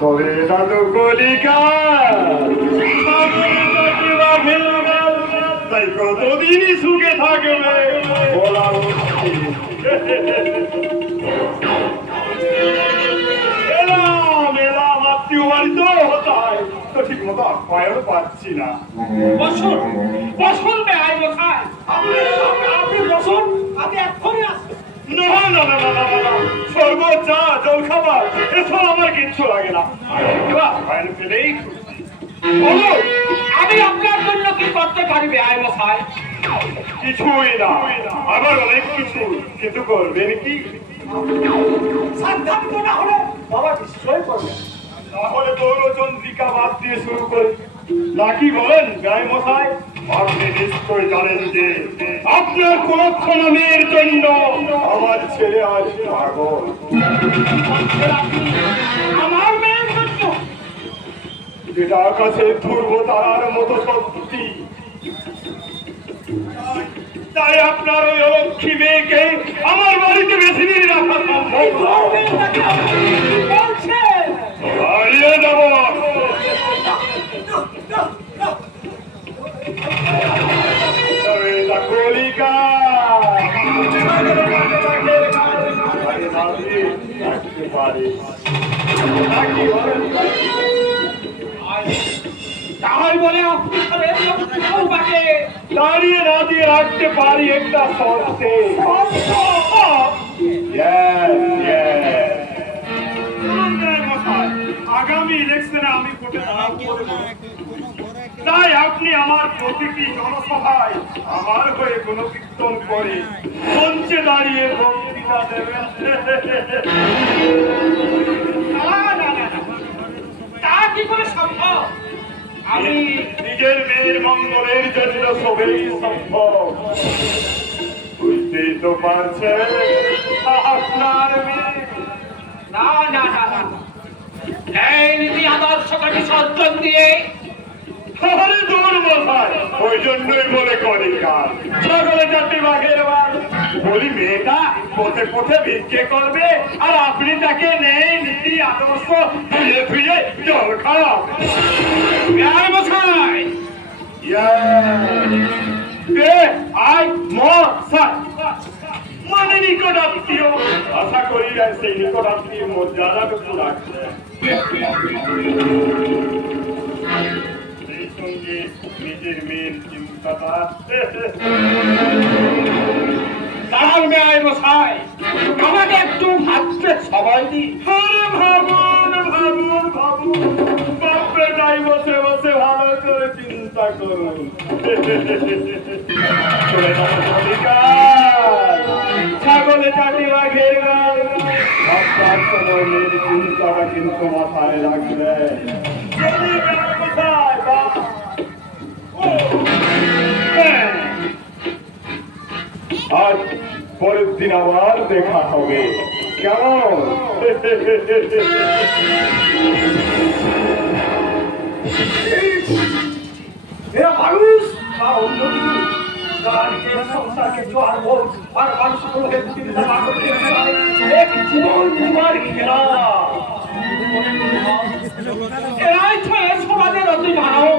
তবে দাদু কলিকা তাই কতদিনই সুখে থাকবে বলা এলাম এলাম আত্মীয় বাড়ি তো হতায় তো ঠিক মতো আপ্যায়ন পাচ্ছি না। বসুন বসুন বেআই মশাই, আপনি বসুন, আপনি এক্ষুনি আসবেন। না না না না না না শরবত চা জল খাবার এসব আমার কিচ্ছু লাগে না। আপ্যায়ন পেলেই খুশি। বলুন আমি আপনার জন্য কি করতে পারি বেআই মশাই? কিছুই না, আবার অনেক কিছু, কিন্তু করবেন কি? সাবধান না হলে বাবা নিশ্চয় করবেন। তাহলে গৌরচন্দ্রিকা বাদ দিয়ে শুরু করি নাকি বলেন গায়ে মশাই? আপনি নিশ্চয় জানেন যে আপনার কুলক্ষণা মেয়ের জন্য আমার ছেলে আজ পাগল। আমার মেয়ের জন্য? যেটা আকাশে ধ্রুব তারার মতো সত্যি। তাই আপনার ওই অলক্ষী মেয়েকে আমার বাড়িতে বেশি দিন রাখা সম্ভব হারিয়ে যাব। কলিকা রাখতে পারে তাই বলে দাঁড়িয়ে না দিয়ে রাখতে পারি একটা শর্তে। আগামী ইলেকশনে আমি ভোটে তাই আপনি আমার প্রতিটি জনসভায় আমার হয়ে কোনো কীর্তন করে মঞ্চে দাঁড়িয়ে বক্তৃতা দেবেন। তা কি করে সম্ভব? আমি নিজের মেয়ের মঙ্গলের জন্য সবেই সম্ভব। বুঝতেই তো পারছে আপনার মেয়ে। না না না না, এই নীতি আদর্শকে বিসর্জন দিয়ে আরে দূর মশাই, ওই জন্যই বলে কলিকা ছাগলে চারটি বাঘের বাঘ। বলি মেয়েটা পথে পথে ভিক্ষে করবে আর আপনি তাকে নেই নীতি আদর্শ ধুয়ে ধুয়ে জল খারাপ মশাই। মানে নিকটাত্মীয়, আশা করি সেই নিকটাত্মীয় মর্যাদাটুকু রাখছে। সেই সঙ্গে নিজের মেয়ের চিন্তাটা দাঁড়ান বেআই মশাই, আমাকে একটু ভাবতে সময় দিন। ভাবুন ভাবুন ভাবুন, বাপরে তাই বসে বসে ভালো করে চিন্তা করুন। চলে যাবো ছাগলে চাটি বাঘের গাল। আপনার সময় মেয়ের চিন্তাটা কিন্তু মাথায় রাখবে। আজ পরের দিন আবার দেখা হবে, কেমন? এরা মানুষ বা অন্য কিছু সংসারকে জোয়ার হোক আর মানুষগুলোকে এক জীবন জীবন খেলা। এরাই সমাজের অতি মানব।